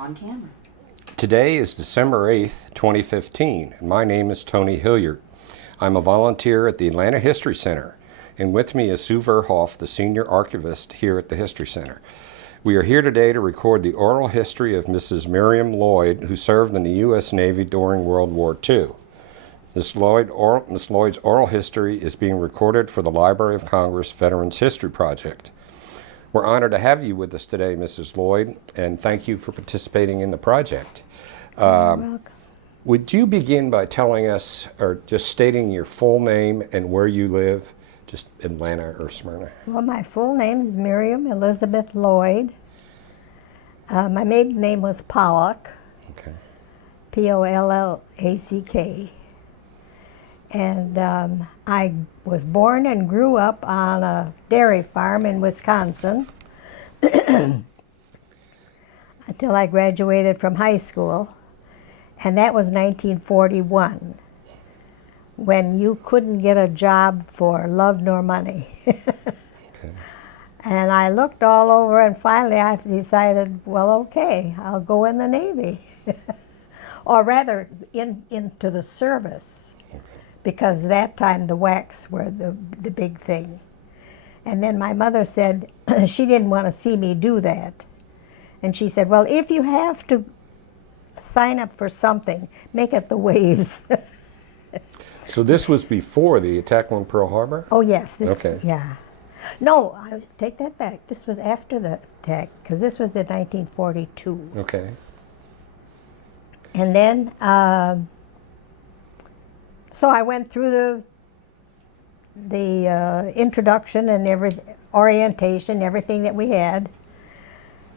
On camera. Today is December 8th, 2015, and my name is Tony Hilliard. I'm a volunteer at the Atlanta History Center, and with me is Sue Verhoff, the senior archivist here at the History Center. We are here today to record the oral history of Mrs. Miriam Lloyd, who served in the U.S. Navy during World War II. Miss Lloyd's oral history is being recorded for the Library of Congress Veterans History Project. We're honored to have you with us today, Mrs. Lloyd, and thank you for participating in the project. You're welcome. Would you begin by telling us, or just stating your full name and where you live, just Atlanta or Smyrna? Well, my full name is Miriam Elizabeth Lloyd. My maiden name was Pollack, Okay. Pollack. And I was born and grew up on a dairy farm in Wisconsin until I graduated from high school, and that was 1941, when you couldn't get a job for love nor money. Okay. And I looked all over, and finally I decided, well, okay, I'll go in the Navy, or rather into the service. Because that time the WACs were the big thing. And then my mother said she didn't want to see me do that. And she said, well, if you have to sign up for something, make it the waves. So this was before the attack on Pearl Harbor? Oh, yes. Okay. Yeah. No, I take that back. This was after the attack, because this was in 1942. Okay. And then, so I went through the introduction and orientation, everything that we had,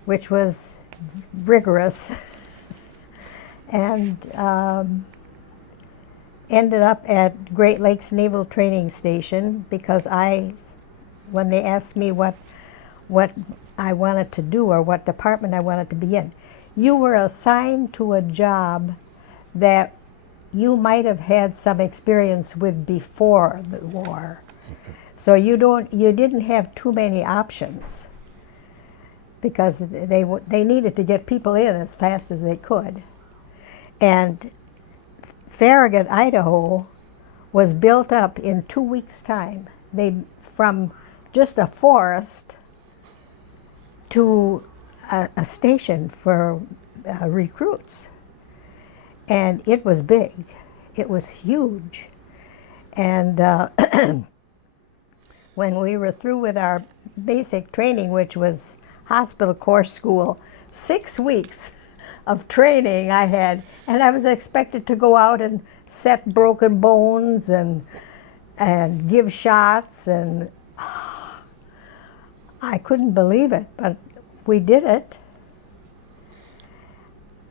which was rigorous, and ended up at Great Lakes Naval Training Station because when they asked me what I wanted to do or what department I wanted to be in, you were assigned to a job that you might have had some experience with before the war. So you didn't have too many options because they needed to get people in as fast as they could. And Farragut, Idaho was built up in 2 weeks' time. From just a forest to a station for recruits. And it was big. It was huge. And when we were through with our basic training, which was hospital course school, 6 weeks of training I had, and I was expected to go out and set broken bones and give shots, and I couldn't believe it, but we did it.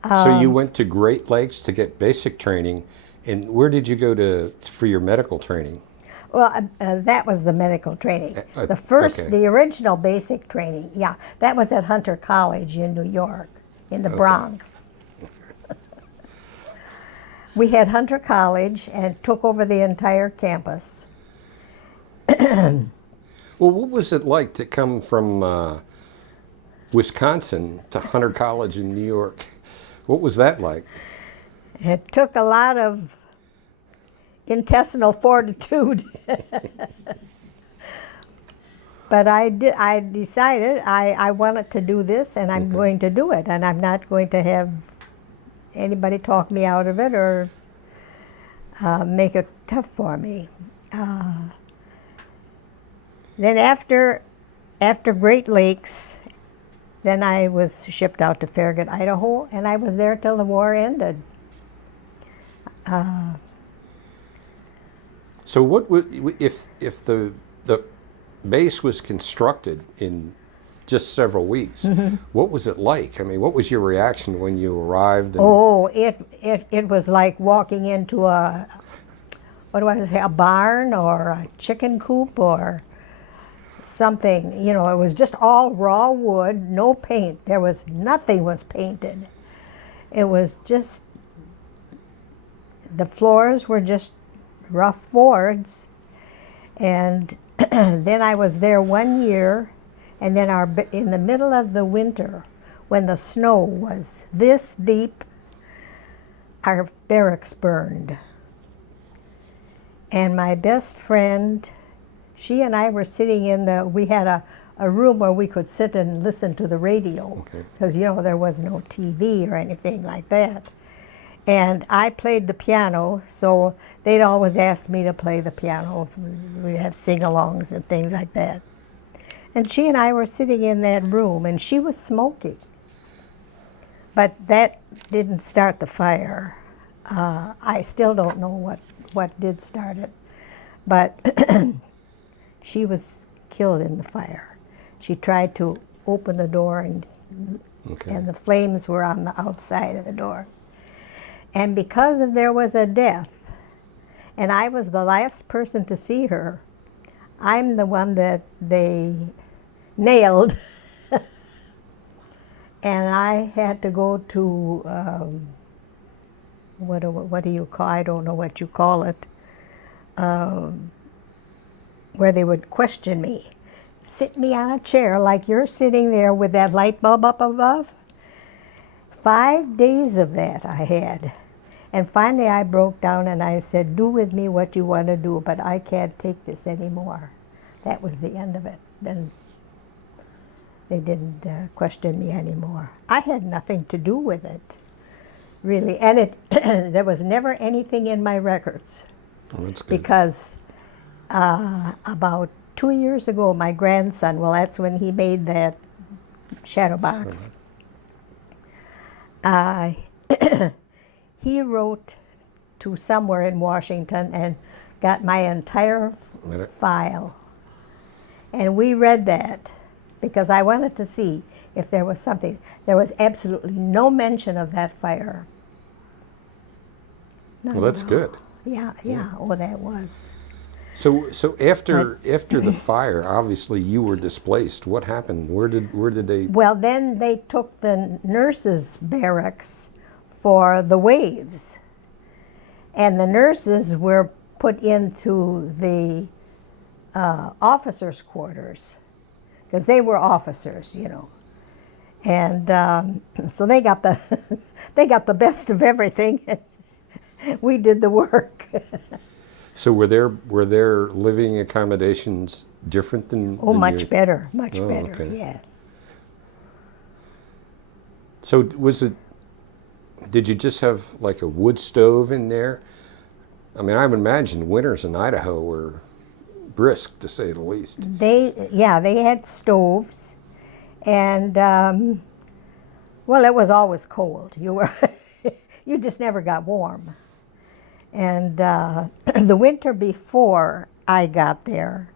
So you went to Great Lakes to get basic training, and where did you go for your medical training? Well, that was the medical training. Okay. The original basic training, yeah, that was at Hunter College in New York, in the Bronx. We had Hunter College and took over the entire campus. Well, what was it like to come from Wisconsin to Hunter College in New York? What was that like? It took a lot of intestinal fortitude. But I decided I wanted to do this, and I'm going to do it, and I'm not going to have anybody talk me out of it or make it tough for me. Then after Great Lakes, then I was shipped out to Farragut, Idaho, and I was there till the war ended. So what would, if the base was constructed in just several weeks, what was it like? I mean, what was your reaction when you arrived? Oh, it was like walking into a barn or a chicken coop or something. You know, it was just all raw wood, no paint. Nothing was painted. It was just, the floors were just rough boards. And then I was there 1 year, and then in the middle of the winter, when the snow was this deep, our barracks burned. And my best friend, she and I were sitting we had a room where we could sit and listen to the radio, because, you know, there was no TV or anything like that. And I played the piano, so they'd always ask me to play the piano. We'd have sing-alongs and things like that. And she and I were sitting in that room, and she was smoking. But that didn't start the fire. I still don't know what did start it. But she was killed in the fire. She tried to open the door, and the flames were on the outside of the door. And because there was a death, and I was the last person to see her, I'm the one that they nailed. And I had to go to, what do you call, I don't know what you call it, where they would question me. Sit me on a chair like you're sitting there with that light bulb up above. 5 days of that I had. And finally I broke down and I said, do with me what you want to do, but I can't take this anymore. That was the end of it. Then they didn't question me anymore. I had nothing to do with it, really. And there was never anything in my records. Oh, that's good. Because about 2 years ago, my grandson, well, that's when he made that shadow box. He wrote to somewhere in Washington and got my entire file. And we read that because I wanted to see if there was something. There was absolutely no mention of that fire. None Well, that's at all. good. Yeah. Oh, that was. So after the fire, obviously you were displaced. What happened? Where did they? Well, then they took the nurses' barracks for the waves, and the nurses were put into the officers' quarters because they were officers, you know, and so they got the best of everything. We did the work. So were their living accommodations different than? Oh, much better, much Oh, better. okay. Yes. So did you just have like a wood stove in there? I mean, I would imagine winters in Idaho were brisk, to say the least. They had stoves, and well, it was always cold. You just never got warm. And the winter before I got there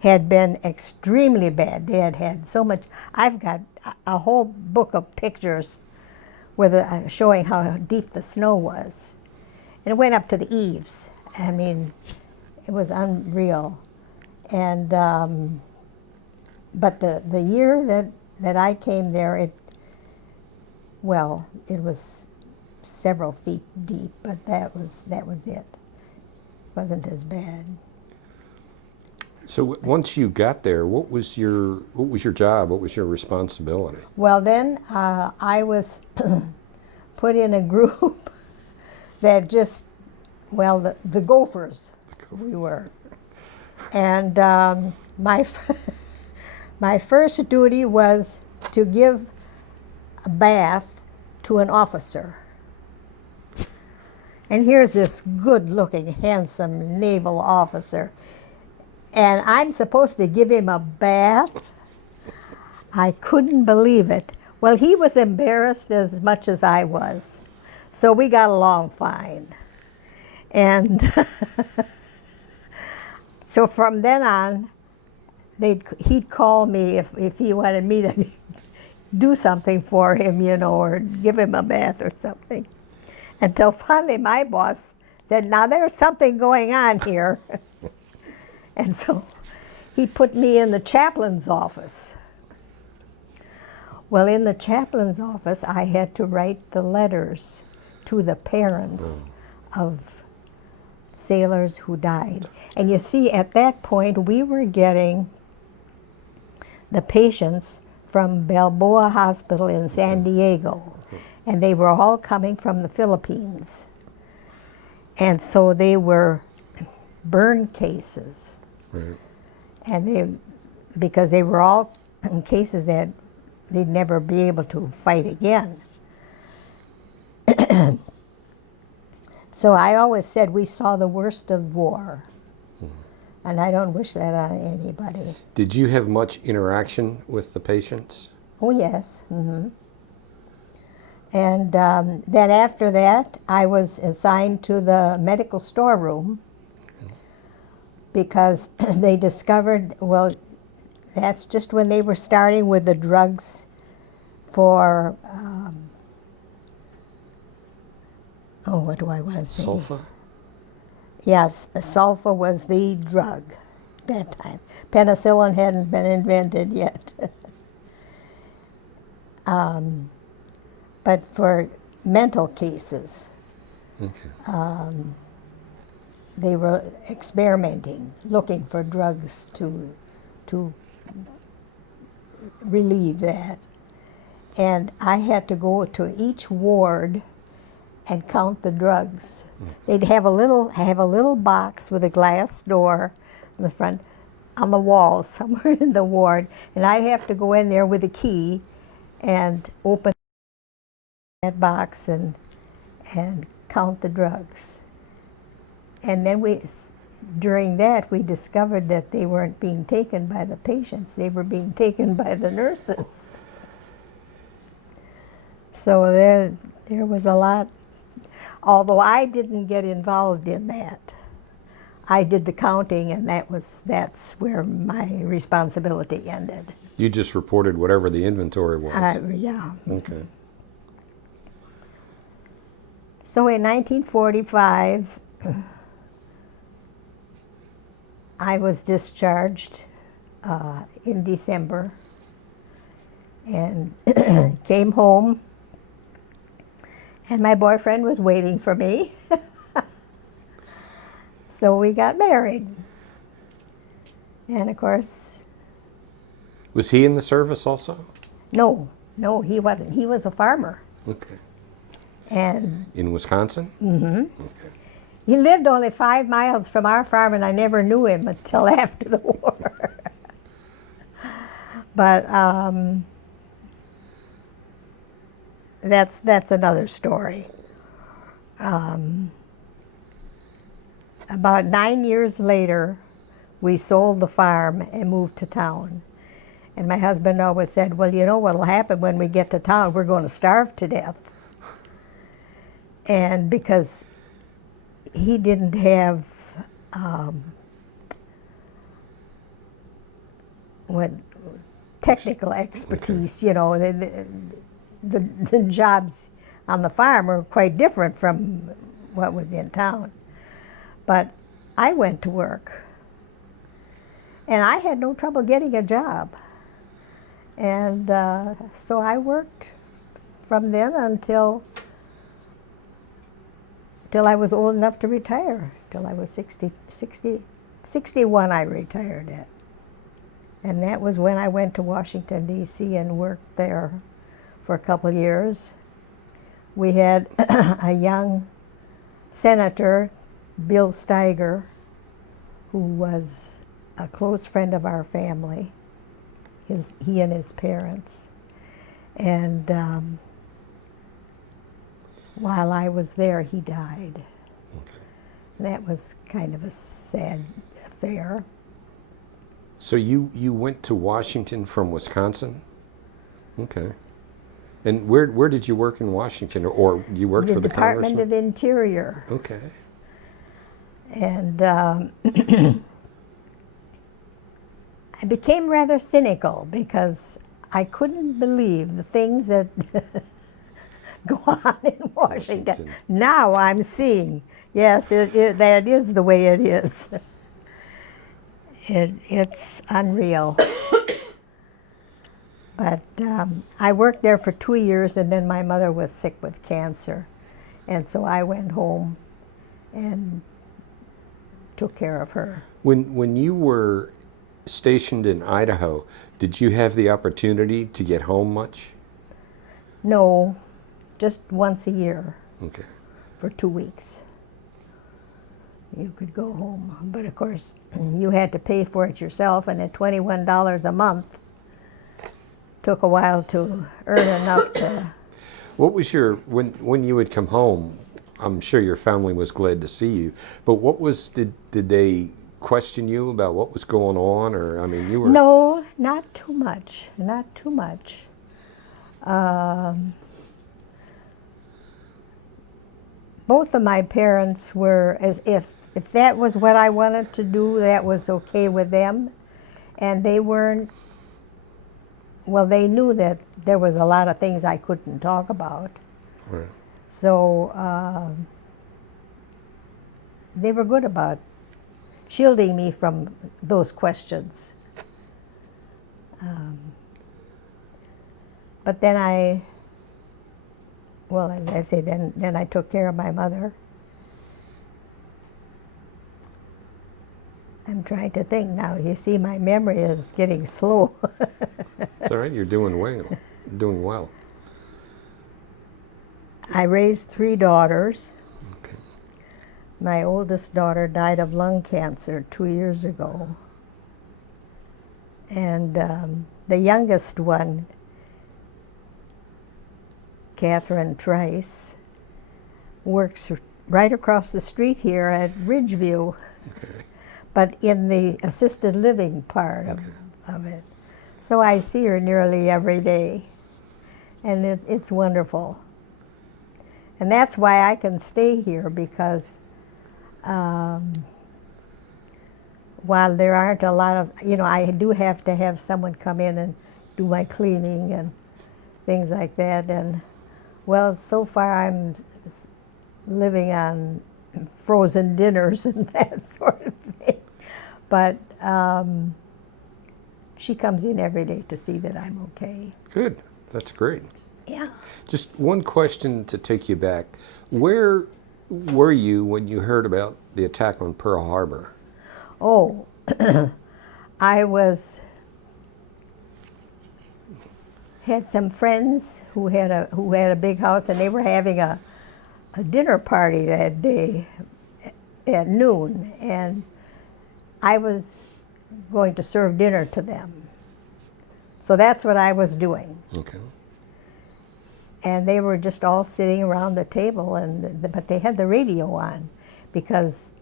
had been extremely bad. They had so much. I've got a whole book of pictures showing how deep the snow was. And it went up to the eaves. I mean, it was unreal. And but the year that I came there, it was several feet deep, but that was it. It wasn't as bad. So once you got there, what was your job? What was your responsibility? Well, then I was put in a group that just, the gophers we were. And my first duty was to give a bath to an officer. And here's this good-looking, handsome naval officer. And I'm supposed to give him a bath? I couldn't believe it. Well, he was embarrassed as much as I was. So we got along fine. And so from then on, he'd call me if he wanted me to do something for him, you know, or give him a bath or something. Until finally my boss said, now there's something going on here. And so he put me in the chaplain's office. Well, in the chaplain's office, I had to write the letters to the parents of sailors who died. And you see, at that point, we were getting the patients from Balboa Hospital in San Diego, and they were all coming from the Philippines. And so they were burn cases. Right. And because they were all in cases that they'd never be able to fight again. So I always said we saw the worst of war. And I don't wish that on anybody. Did you have much interaction with the patients? Oh, yes. And then after that, I was assigned to the medical storeroom because they discovered, well, that's just when they were starting with the drugs for, what do I want to say? Sulfa? Yes, sulfa was the drug that time. Penicillin hadn't been invented yet. But for mental cases, Okay. they were experimenting, looking for drugs to relieve that. And I had to go to each ward and count the drugs. They'd have a little box with a glass door in the front, on the wall somewhere in the ward, and I'd have to go in there with a key and open that box and count the drugs. And then during that, we discovered that they weren't being taken by the patients; they were being taken by the nurses. So there was a lot. Although I didn't get involved in that. I did the counting, and that's where my responsibility ended. You just reported whatever the inventory was. Yeah. Okay. So in 1945, I was discharged in December and came home. And my boyfriend was waiting for me. So we got married. And of course... Was he in the service also? No, he wasn't. He was a farmer. Okay. And In Wisconsin? Mm-hmm. Okay. He lived only 5 miles from our farm, and I never knew him until after the war. But that's another story. About 9 years later, we sold the farm and moved to town. And my husband always said, well, you know what'll happen when we get to town? We're going to starve to death. And because he didn't have technical expertise, you know, the jobs on the farm were quite different from what was in town. But I went to work, and I had no trouble getting a job. And so I worked from then until I was old enough to retire, till I was 61 I retired at. And that was when I went to Washington, D.C. and worked there for a couple of years. We had a young senator, Bill Steiger, who was a close friend of our family, he and his parents. And while I was there, he died. Okay. And that was kind of a sad affair. So you went to Washington from Wisconsin? Okay. And where did you work in Washington, or you worked for the Department Congressman? of Interior. Okay. And I became rather cynical because I couldn't believe the things that go on in Washington. Now I'm seeing, yes, that is the way it is. It's unreal. But I worked there for 2 years, and then my mother was sick with cancer. And so I went home and took care of her. When you were stationed in Idaho, did you have the opportunity to get home much? No, just once a year Okay. for 2 weeks. You could go home, but of course you had to pay for it yourself, and at $21 a month, took a while to earn enough to. What was your, when you would come home, I'm sure your family was glad to see you, but what was, did they question you about what was going on, or, I mean, you were... No, not too much, not too much. Both of my parents were, as if that was what I wanted to do, that was okay with them. And they weren't, well, they knew that there was a lot of things I couldn't talk about. Right. So they were good about shielding me from those questions. But then well, as I say, then I took care of my mother. I'm trying to think now. You see, my memory is getting slow. It's all right, you're doing well. Doing well. I raised 3 daughters. Okay. My oldest daughter died of lung cancer 2 years ago. And the youngest one, Catherine Trice, works right across the street here at Ridgeview, Okay. but in the assisted living part of it. So I see her nearly every day, and it's wonderful. And that's why I can stay here, because while there aren't a lot of, I do have to have someone come in and do my cleaning and things like that. And well, so far I'm living on frozen dinners and that sort of thing. But she comes in every day to see that I'm okay. Good. That's great. Yeah. Just one question to take you back. Where were you when you heard about the attack on Pearl Harbor? Oh, I had some friends who had a big house, and they were having a dinner party that day at noon, and I was going to serve dinner to them. So that's what I was doing. Okay. And they were just all sitting around the table, but they had the radio on, because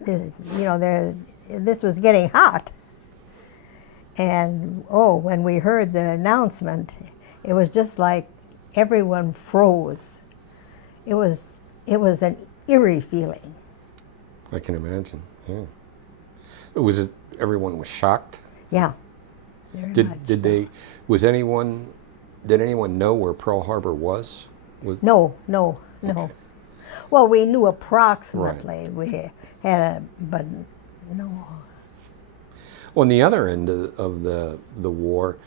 this was getting hot. And when we heard the announcement, it was just like everyone froze. It was an eerie feeling. I can imagine. Yeah. Was it everyone was shocked? Yeah. Very much Did anyone know where Pearl Harbor was? No. Okay. Well, we knew approximately. Right. We had but no. On the other end of the war,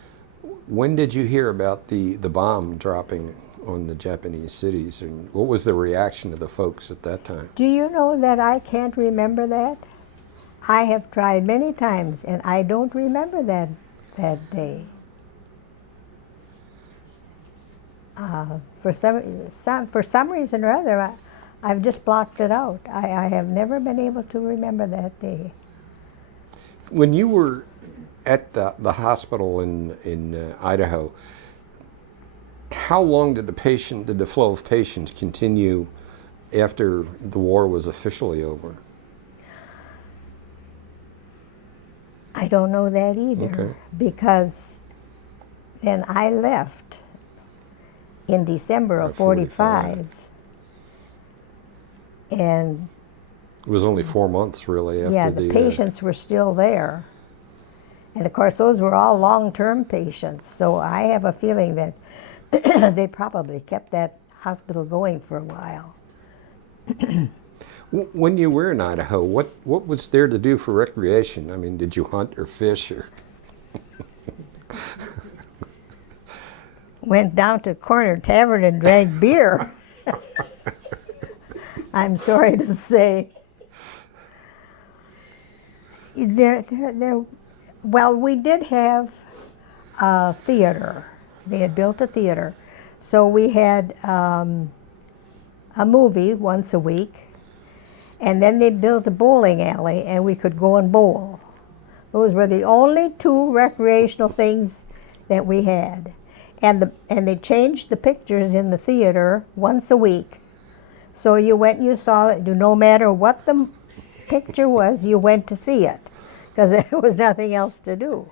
when did you hear about the bomb dropping on the Japanese cities, and what was the reaction of the folks at that time? Do you know that I can't remember that? I have tried many times, and I don't remember that day. For some reason or other, I've just blocked it out. I have never been able to remember that day. When you were at the hospital in Idaho, how long did the flow of patients continue after the war was officially over? I don't know that either, Okay. because then I left in December of 45, and it was only 4 months, really, after the patients were still there. And of course, those were all long-term patients, so I have a feeling that they probably kept that hospital going for a while. When you were in Idaho, what was there to do for recreation? I mean, did you hunt or fish? Went down to Corner Tavern and drank beer. I'm sorry to say. Well, we did have a theater. They had built a theater. So we had a movie once a week, and then they built a bowling alley, and we could go and bowl. Those were the only two recreational things that we had. And they changed the pictures in the theater once a week. So you went and you saw it. No matter what the picture was, you went to see it, because there was nothing else to do.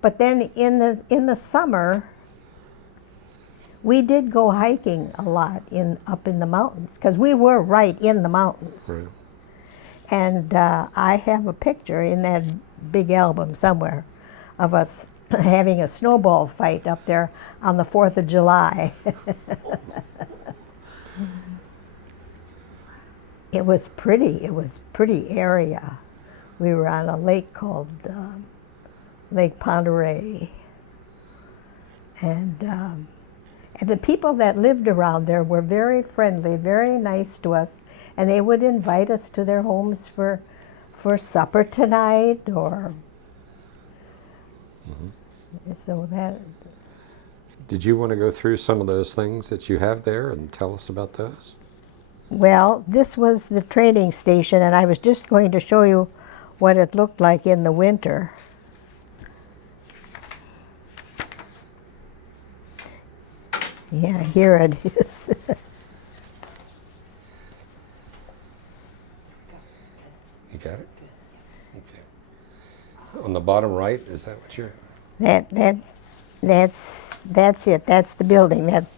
But then in the summer, we did go hiking a lot up in the mountains, because we were right in the mountains. Right. And I have a picture in that big album somewhere of us having a snowball fight up there on the 4th of July. It was pretty. It was pretty area. We were on a lake called Lake Ponderay. And the people that lived around there were very friendly, very nice to us, and they would invite us to their homes for supper tonight, or so that. Did you want to go through some of those things that you have there and tell us about those? Well, this was the training station, and I was just going to show you what it looked like in the winter. Yeah, here it is. You got it? Okay. On the bottom right, is that what you're... That's it. That's the building. That's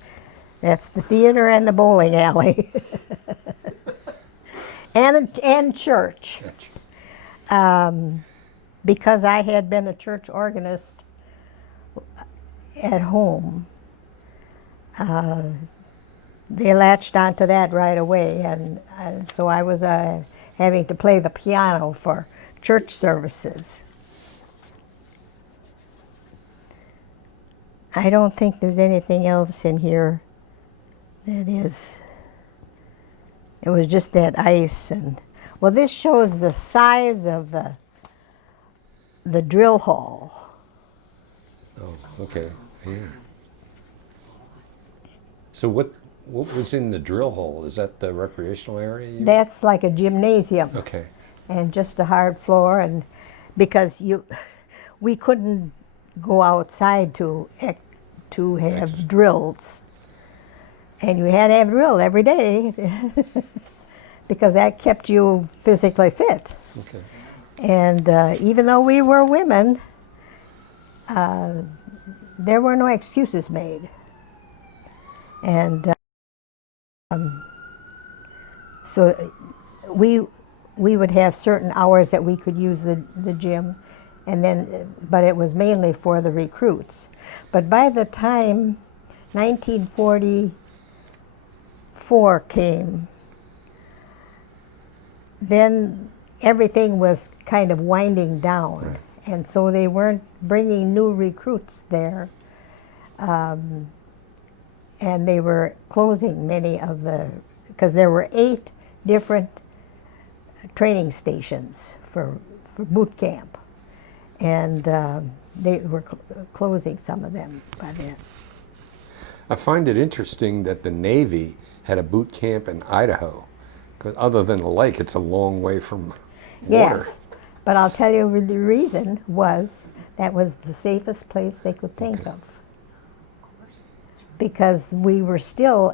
the theater and the bowling alley. and church. Because I had been a church organist at home, they latched onto that right away, and so I was having to play the piano for church services. I don't think there's anything else in here that is. It was just that ice, and well, this shows the size of the drill hall. Oh, okay. Yeah. So what was in the drill hole? Is that the recreational area? That's like a gymnasium. Okay. And just a hard floor, and because we couldn't go outside to have drills, and you had to have a drill every day because that kept you physically fit. Okay. And even though we were women, there were no excuses made. And so we would have certain hours that we could use the gym, and then, but it was mainly for the recruits. But by the time 1944 came, then everything was kind of winding down. Right. And so they weren't bringing new recruits there. And they were closing many of because there were 8 different training stations for boot camp. And they were closing some of them by then. I find it interesting that the Navy had a boot camp in Idaho, because other than the lake, it's a long way from water. Yes, but I'll tell you the reason was that was the safest place they could think of. Because we were still,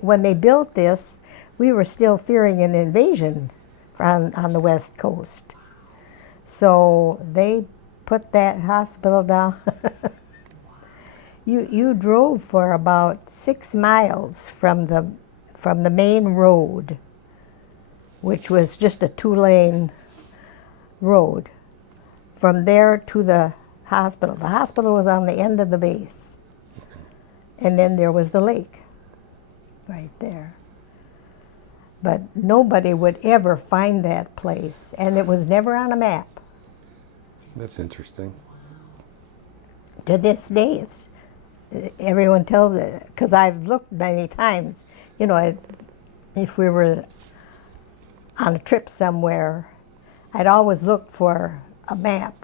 when they built this, we were still fearing an invasion on the West Coast. So they put that hospital down. You drove for about 6 miles from the main road, which was just a 2-lane road, from there to the hospital. The hospital was on the end of the base. And then there was the lake right there. But nobody would ever find that place, and it was never on a map. That's interesting. To this day, everyone tells it, because I've looked many times, if we were on a trip somewhere, I'd always look for a map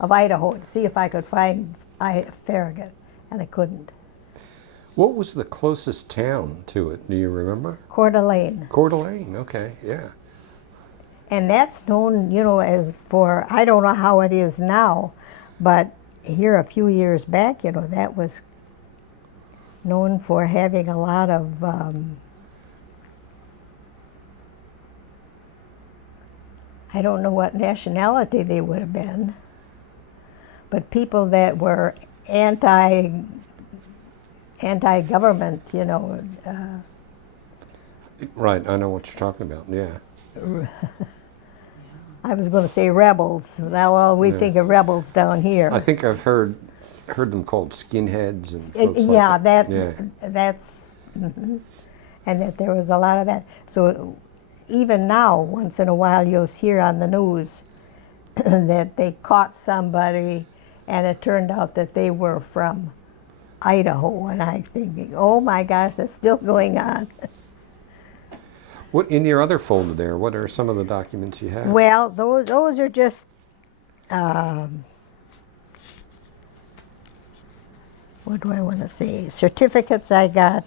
of Idaho to see if I could find Farragut, and I couldn't. What was the closest town to it? Do you remember? Coeur d'Alene. Coeur d'Alene. Okay, yeah. And that's known, you know, as for, I don't know how it is now, but here a few years back, you know, that was known for having a lot of I don't know what nationality they would have been, but people that were anti-government, you know. Right, I know what you're talking about, yeah. I was going to say rebels. Now, well, we think of rebels down here. I think I've heard them called skinheads and folks like that. Yeah. That's, and that there was a lot of that. So even now, once in a while, you'll hear on the news that they caught somebody, and it turned out that they were from Idaho. And I'm thinking, oh my gosh, that's still going on. What in your other folder there? What are some of the documents you have? Well, those are just what do I want to say? Certificates I got.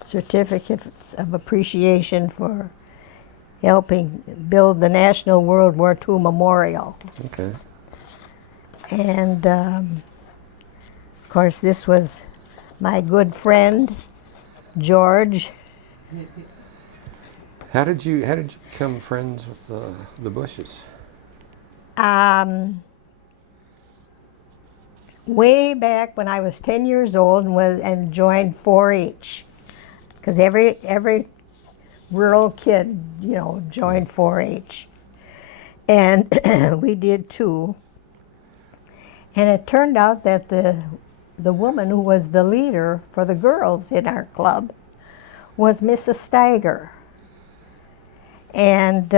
Certificates of appreciation for helping build the National World War II Memorial. Okay. And of course, this was my good friend George. How did you become friends with the Bushes? Way back when I was 10 years old and joined 4-H, because every rural kid, you know, joined 4-H, and we did too. And it turned out that the woman who was the leader for the girls in our club was Mrs. Steiger. And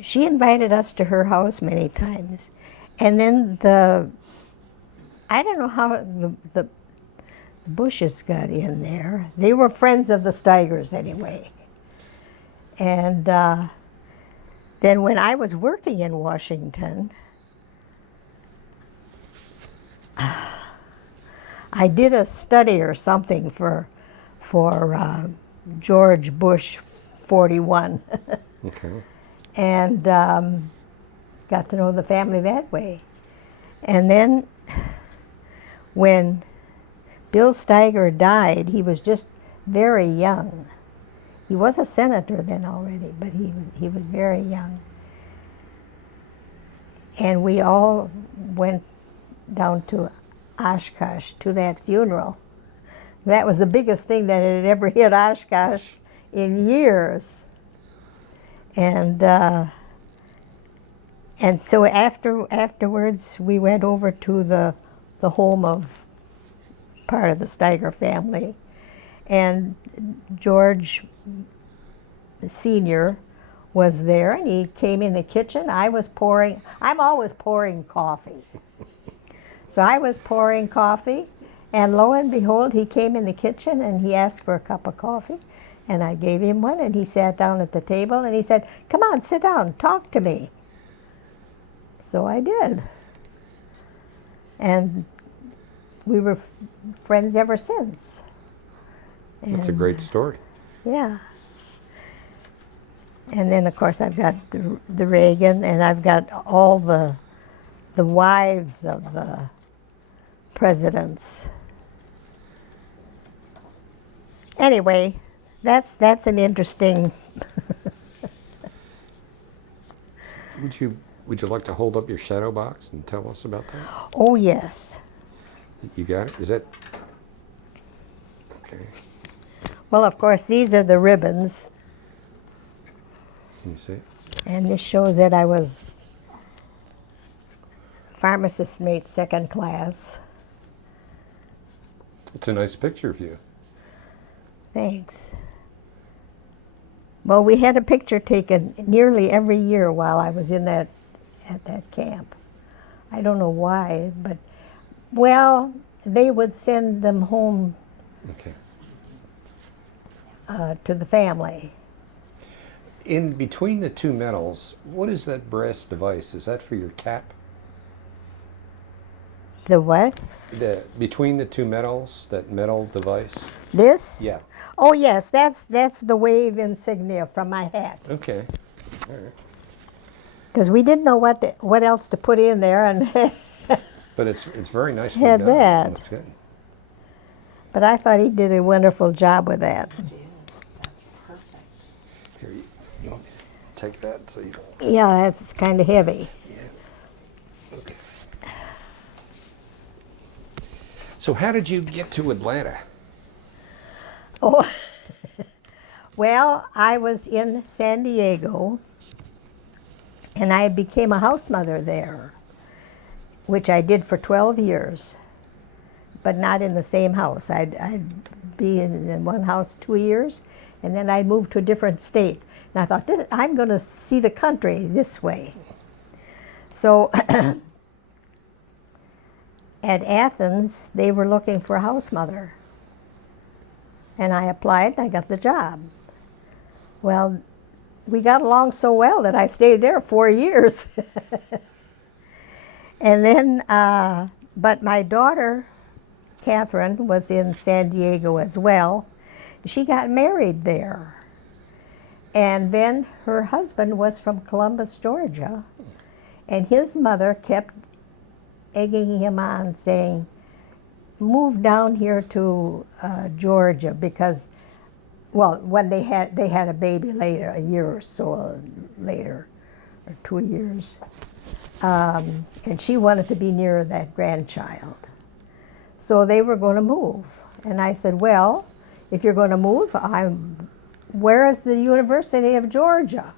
she invited us to her house many times. And then I don't know how the Bushes got in there. They were friends of the Steigers anyway. And then when I was working in Washington, I did a study or something for George Bush 41. Okay. And got to know the family that way. And then when Bill Steiger died, he was just very young. He was a senator then already, but he was very young. And we all went down to Oshkosh to that funeral. That was the biggest thing that had ever hit Oshkosh in years. And so afterwards, we went over to the home of part of the Steiger family, and George Sr. was there, and he came in the kitchen. I'm always pouring coffee. So I was pouring coffee, and lo and behold, he came in the kitchen and he asked for a cup of coffee. And I gave him one, and he sat down at the table, and he said, "Come on, sit down, talk to me." So I did. And we were friends ever since. That's a great story. Yeah. And then, of course, I've got the Reagan, and I've got all the wives of the presidents. Anyway, that's an interesting. Would you like to hold up your shadow box and tell us about that? Oh yes. You got it? Is that okay? Well, of course, these are the ribbons, Can you see it? and this shows that I was pharmacist mate 2nd class. It's a nice picture of you. Thanks. Well, we had a picture taken nearly every year while I was at that camp. I don't know why, but, well, they would send them home Okay. to the family. In between the two medals, what is that brass device? Is that for your cap? The what? Between the two medals, that metal device? This? Yeah. Oh yes, that's the wave insignia from my hat. Okay. All right. Because we didn't know what else to put in there, and But it's very nicely Had done. that. Looks good. but I thought he did a wonderful job with that. That's perfect. Here, you want me to take that so you don't... Yeah, it's kind of heavy. Yeah. Okay. So how did you get to Atlanta? Oh, well, I was in San Diego, and I became a house mother there, which I did for 12 years, but not in the same house. I'd be in one house 2 years, and then I moved to a different state. And I thought, I'm going to see the country this way. So at Athens, they were looking for a house mother. And I applied, and I got the job. Well, we got along so well that I stayed there 4 years. And then, but my daughter, Catherine, was in San Diego as well. She got married there. And then her husband was from Columbus, Georgia. And his mother kept egging him on, saying, move down here to Georgia, because, well, when they had a baby later, a year or so later, or 2 years, and she wanted to be near that grandchild. So they were going to move. And I said, well, if you're going to move, where is the University of Georgia?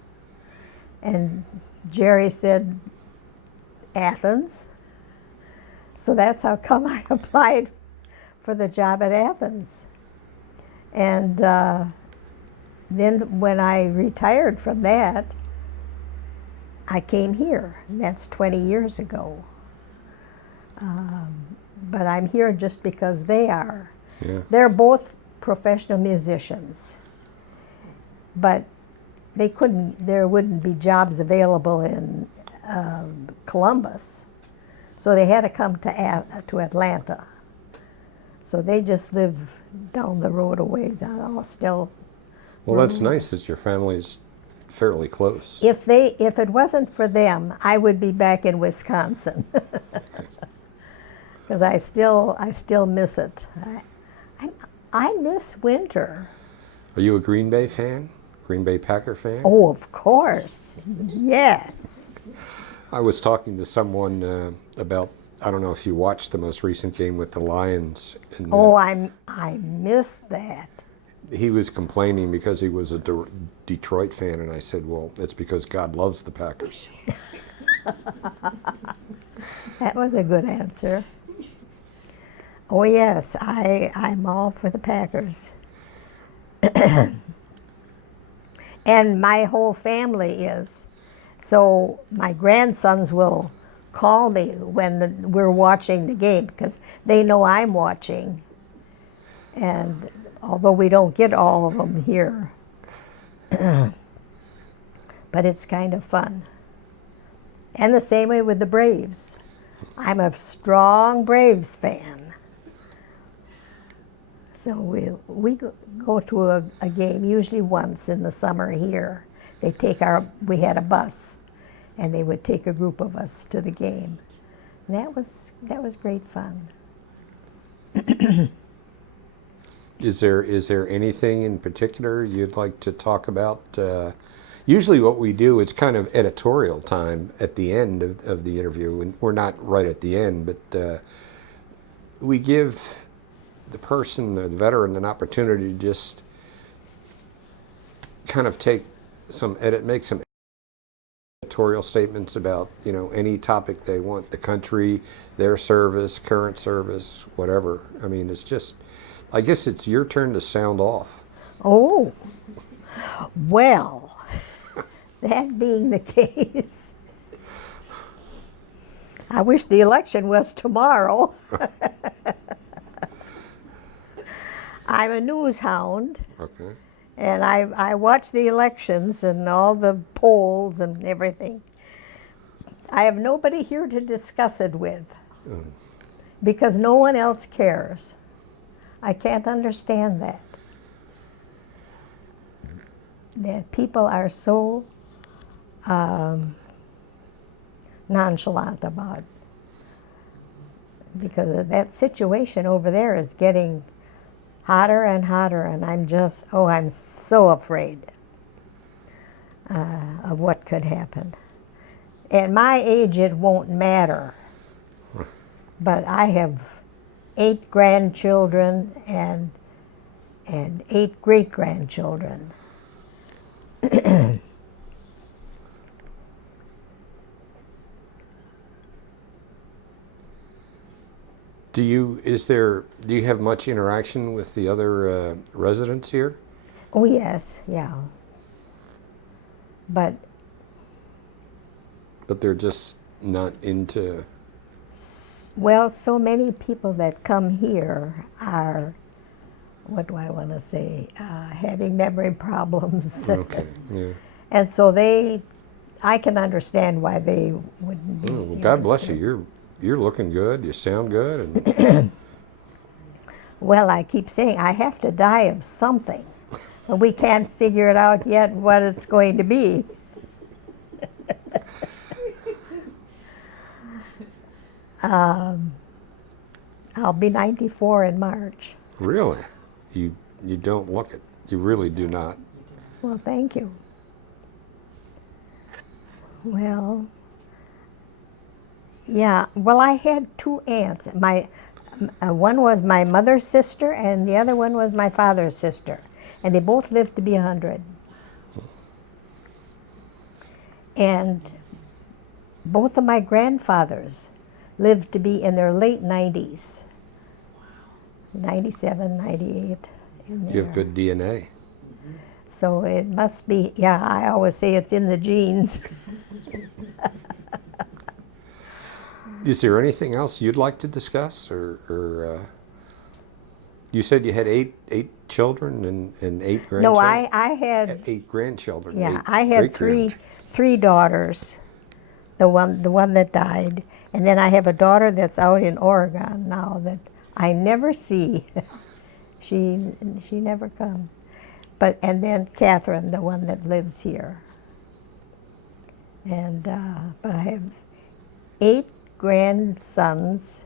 And Jerry said, Athens. So that's how come I applied for the job at Athens. And then when I retired from that, I came here, and that's 20 years ago. But I'm here just because they are. Yeah. They're both professional musicians, but there wouldn't be jobs available in Columbus. So they had to come to Atlanta. So they just live down the road a ways. Still. Well, that's nice that your family's fairly close. If it wasn't for them, I would be back in Wisconsin. Because I still miss it. I miss winter. Are you a Green Bay fan? Green Bay Packer fan? Oh, of course. Yes. I was talking to someone about, I don't know if you watched the most recent game with the Lions. Oh, I miss that. He was complaining because he was a Detroit fan, and I said, well, it's because God loves the Packers. That was a good answer. Oh yes, I'm all for the Packers. And my whole family is. So my grandsons will call me when we're watching the game, because they know I'm watching. And although we don't get all of them here, but it's kind of fun. And the same way with the Braves. I'm a strong Braves fan. So we go to a game usually once in the summer here. We had a bus, and they would take a group of us to the game. And that was great fun. Is there anything in particular you'd like to talk about? Usually what we do, it's kind of editorial time at the end of the interview, and we're not right at the end, but we give the person, the veteran, an opportunity to just kind of make some editorial statements about, any topic they want, the country, their service, current service, whatever. I mean, it's just, I guess it's your turn to sound off. Oh, well, that being the case, I wish the election was tomorrow. I'm a news hound, Okay. And I watch the elections and all the polls and everything. I have nobody here to discuss it with because no one else cares. I can't understand that. That people are so nonchalant about it. Because that situation over there is getting hotter and hotter, and I'm so afraid of what could happen. At my age, it won't matter, but I have 8 grandchildren and 8 great-grandchildren. Do you have much interaction with the other residents here? Oh, yes, yeah. But they're just not into. well, so many people that come here are, what do I want to say, having memory problems. Okay, yeah. And so I can understand why they wouldn't be. Oh, well, God bless you. You're looking good. You sound good. And Well, I keep saying I have to die of something, and we can't figure it out yet what it's going to be. I'll be 94 in March. really, you don't look it. You really do not. Well, thank you. Well, yeah. Well, I had 2 aunts. One was my mother's sister, and the other one was my father's sister, and they both lived to be 100. And both of my grandfathers lived to be in their late 90s, 97, 98. In there. You have good DNA. So it must be, yeah, I always say it's in the genes. Is there anything else you'd like to discuss, or you said you had eight children and 8 grandchildren? No, I had 8 grandchildren. Yeah, 8 I had three daughters. The one that died, and then I have a daughter that's out in Oregon now that I never see. she never comes. And then Catherine, the one that lives here. And but I have 8 grandsons,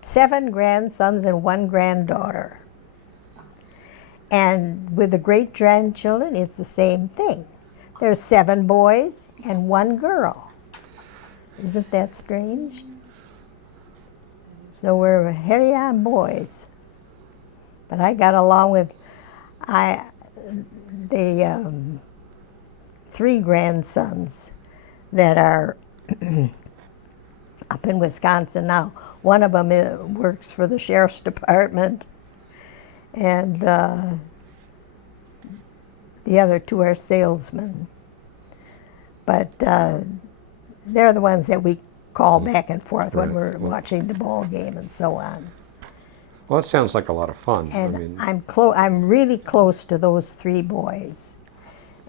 7 grandsons, and 1 granddaughter. And with the great-grandchildren, it's the same thing. There's 7 boys and 1 girl. Isn't that strange? So we're heavy on boys. But I got along with the 3 grandsons that are up in Wisconsin now. One of them works for the sheriff's department, and the other 2 are salesmen. But they're the ones that we call back and forth when we're watching the ball game and so on. Well, it sounds like a lot of fun. And I'm really close to those 3 boys.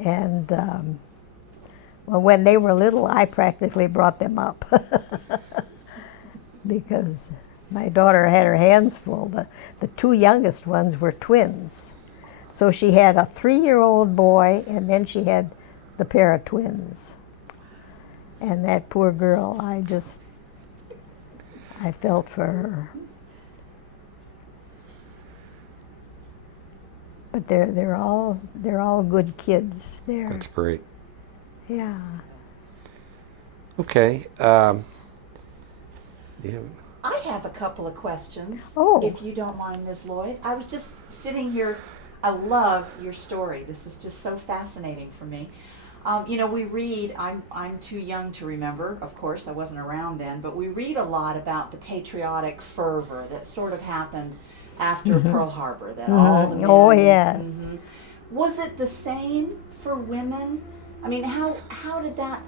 And well, when they were little, I practically brought them up because my daughter had her hands full. The 2 youngest ones were twins. So she had a 3-year-old boy, and then she had the pair of twins. And that poor girl, I felt for her. But they're all good kids. That's great. Yeah. Okay. Yeah. I have a couple of questions, Oh. if you don't mind, Ms. Lloyd. I was just sitting here. I love your story. This is just so fascinating for me. We read, I'm too young to remember, of course, I wasn't around then, but we read a lot about the patriotic fervor that sort of happened after Pearl Harbor, that all the men... Oh, yes. Was it the same for women? I mean, how did that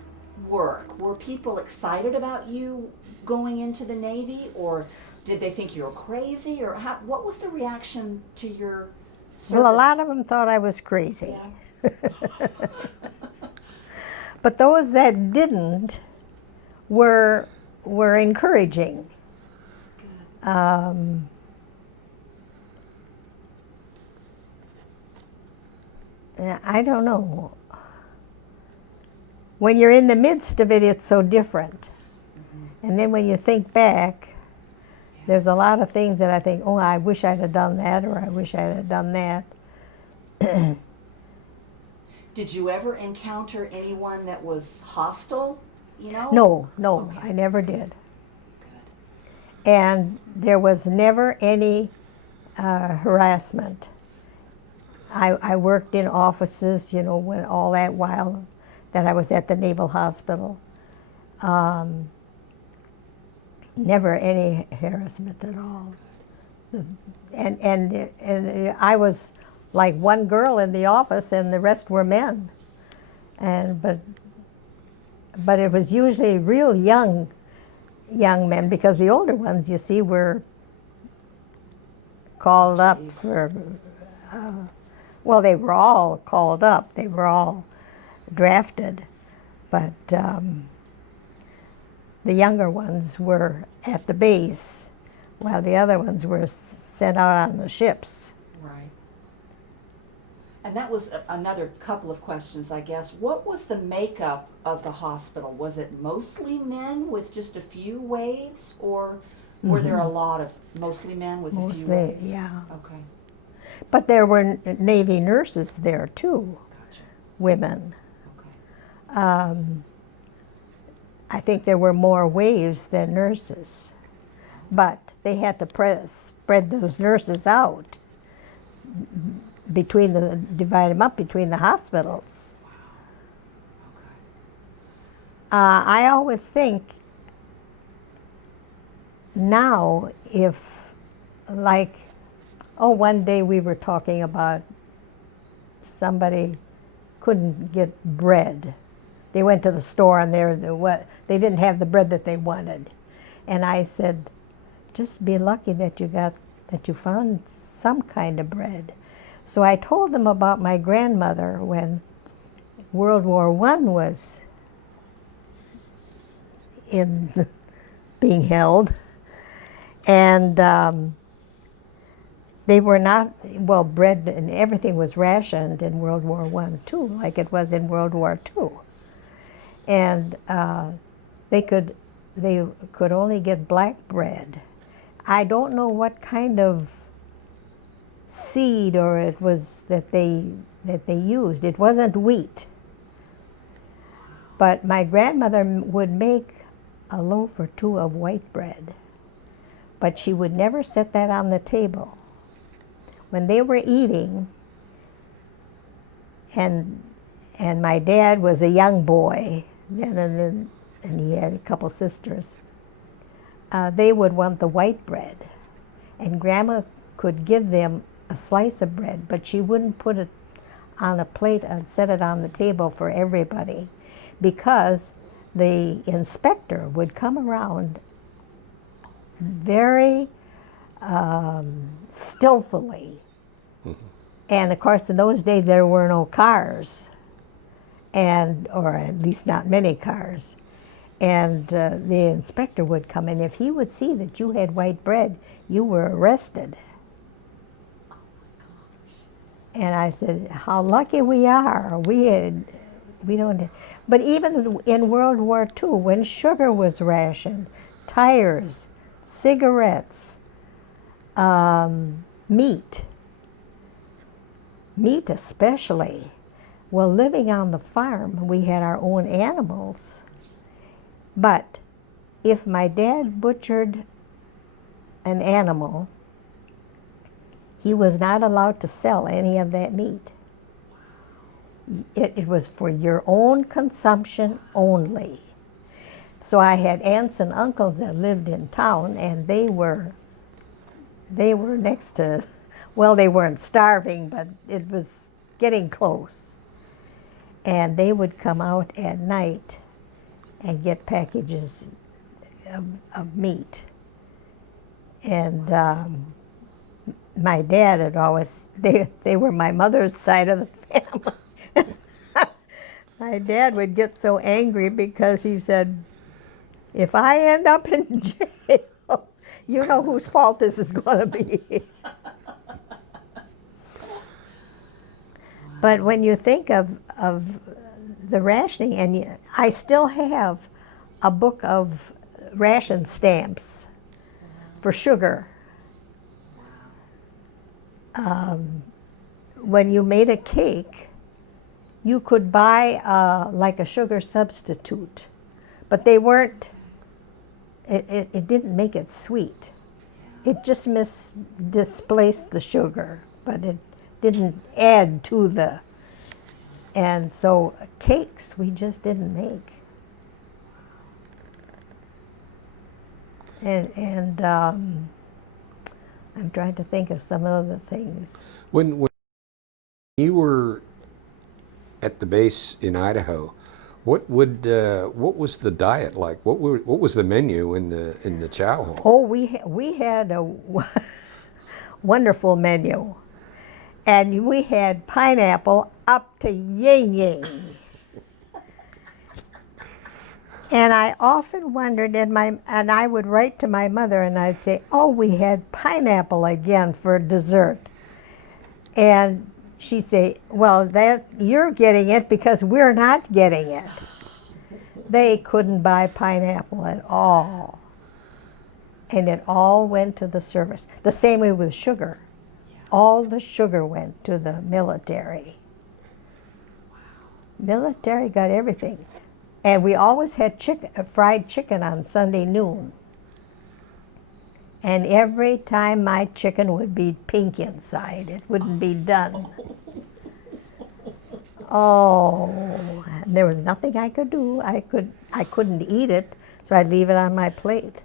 work? Were people excited about you going into the Navy, or did they think you were crazy, or what was the reaction to your Well, a service. lot of them thought I was crazy. Yeah. But those that didn't were encouraging. Good. I don't know. When you're in the midst of it, it's so different. And then when you think back, there's a lot of things that I think, oh, I wish I'd have done that, or I wish I'd have done that. Did you ever encounter anyone that was hostile, you know? No, Okay. I never did. Good. And there was never any harassment. I worked in offices, you know, when all that while that I was at the Naval Hospital. Never any harassment at all. And I was like one girl in the office, and the rest were men. And but it was usually real young men, because the older ones, you see, were called up for. Well, they were all called up. They were all drafted, but the younger ones were at the base, while the other ones were sent out on the ships. Right. And that was another couple of questions, I guess. What was the makeup of the hospital? Was it mostly men with just a few waves, or were there a lot of mostly men with a few Mostly, waves? yeah. Okay. But there were Navy nurses there too, Gotcha. women. Okay. I think there were more waves than nurses, but they had to spread those nurses out divide them up between the hospitals. Okay. I always think now, if, like, one day we were talking about somebody couldn't get bread. They went to the store and they didn't have the bread that they wanted. And I said, just be lucky that you found some kind of bread. So I told them about my grandmother when World War I was being held. And they were not, well, bread and everything was rationed in World War I too, like it was in World War II. And they could only get black bread. I don't know what kind of seed or it was that they used. It wasn't wheat. But my grandmother would make a loaf or two of white bread, but she would never set that on the table. When they were eating, and my dad was a young boy then, and he had a couple sisters, they would want the white bread, and Grandma could give them a slice of bread, but she wouldn't put it on a plate and set it on the table for everybody, because the inspector would come around very skillfully. And of course, in those days, there were no cars, or at least not many cars. And the inspector would come, and if he would see that you had white bread, you were arrested. And I said, how lucky we are. We don't. But even in World War II, when sugar was rationed, tires, cigarettes, meat especially. Well, living on the farm, we had our own animals. But if my dad butchered an animal, he was not allowed to sell any of that meat. It was for your own consumption only. So I had aunts and uncles that lived in town, and they were next to, well, they weren't starving, but it was getting close. And they would come out at night and get packages of meat. And my dad had always, they were my mother's side of the family. My dad would get so angry because he said, if I end up in jail, you know whose fault this is going to be. But when you think of the rationing, and I still have a book of ration stamps for sugar. When you made a cake, you could buy like a sugar substitute, but they weren't, it didn't make it sweet. It just displaced the sugar, but it didn't add to the, and so cakes we just didn't make. And I'm trying to think of some other things. When you were at the base in Idaho, what was the diet like? What was the menu in the chow hall? Oh, we had a wonderful menu, and we had pineapple up to ying. And I often wondered, and I would write to my mother, and I'd say, "Oh, we had pineapple again for dessert," and she'd say, "Well, that you're getting it because we're not getting it." They couldn't buy pineapple at all, and it all went to the service. The same way with sugar. All the sugar went to the military. Military got everything. And we always had fried chicken on Sunday noon. And every time my chicken would be pink inside, it wouldn't be done. Oh, and there was nothing I could do. I couldn't eat it, so I'd leave it on my plate.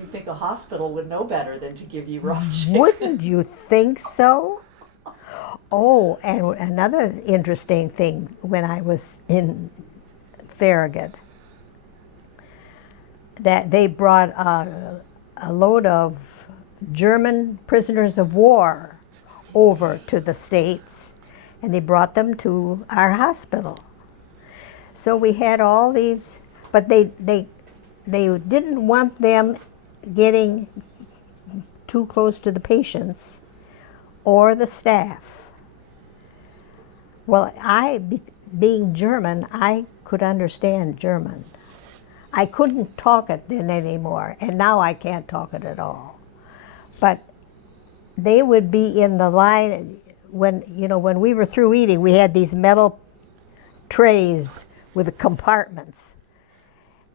You'd think a hospital would know better than to give you raw chicken. Wouldn't you think so? Oh, and another interesting thing when I was in Farragut, that they brought a load of German prisoners of war over to the States, and they brought them to our hospital. So we had all these, but they didn't want them getting too close to the patients or the staff. Well, being German, I could understand German. I couldn't talk it then anymore, and now I can't talk it at all. But they would be in the line when we were through eating. We had these metal trays with the compartments,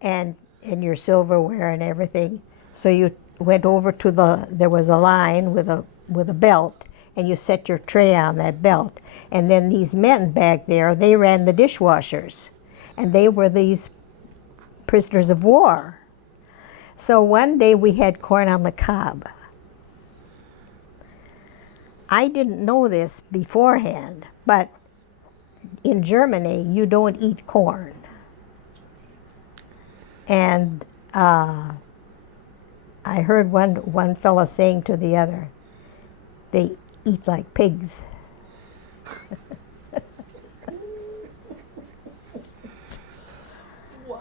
and your silverware and everything. So you went over to there was a line with a belt, and you set your tray on that belt. And then these men back there, they ran the dishwashers, and they were these prisoners of war. So one day we had corn on the cob. I didn't know this beforehand, but in Germany you don't eat corn. And I heard one fella saying to the other, they eat like pigs.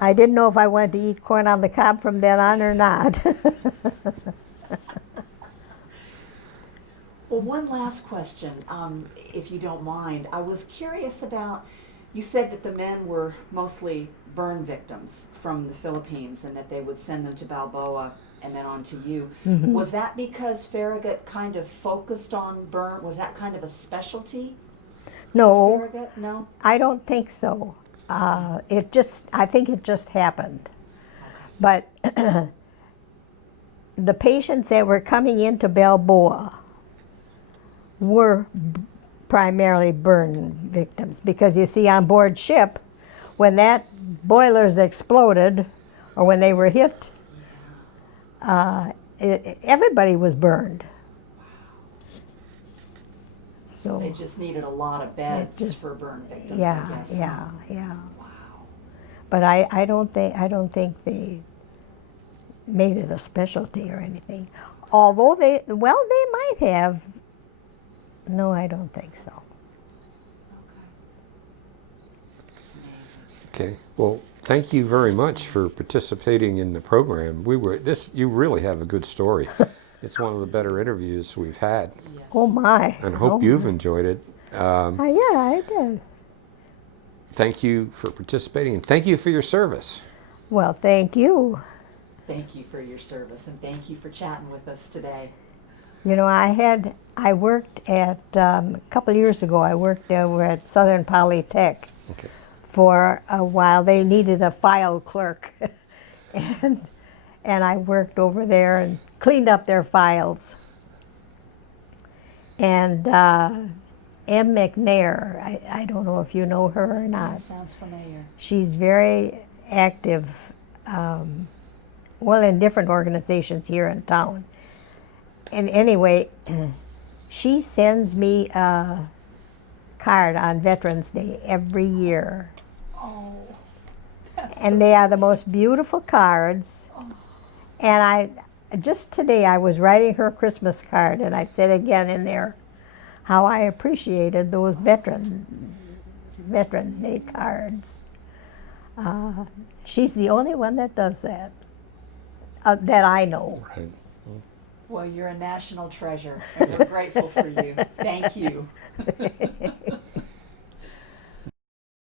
I didn't know if I wanted to eat corn on the cob from then on or not. Well, one last question, if you don't mind. I was curious about, you said that the men were mostly burn victims from the Philippines and that they would send them to Balboa and then on to you. Mm-hmm. Was that because Farragut kind of focused on burn? Was that kind of a specialty? No. Farragut? No? I don't think so. I think it just happened. But the patients that were coming into Balboa were primarily burn victims, because you see, on board ship, when that boilers exploded or when they were hit, everybody was burned. So they just needed a lot of beds for burn victims, I guess. Yeah. Wow. But I don't think they made it a specialty or anything. Although they might have No, I don't think so. It's amazing. Okay. Well, thank you very much for participating in the program. You really have a good story. It's one of the better interviews we've had, Yes. Oh my. and I hope you've enjoyed it. Yeah, I did. Thank you for participating, and thank you for your service. Well, thank you. Thank you for your service, and thank you for chatting with us today. You know, I worked at, a couple years ago, I worked over at Southern Polytech Okay. for a while. They needed a file clerk. and I worked over there and cleaned up their files. And M. McNair, I don't know if you know her or not. That sounds familiar. She's very active, well, in different organizations here in town. And anyway, she sends me a card on Veterans Day every year. Oh, And they are the most beautiful cards. And just today I was writing her a Christmas card, and I said again in there how I appreciated those Veterans Day cards. She's the only one that does that, that I know. Right. well, you're a national treasure, and we're grateful for you. Thank you.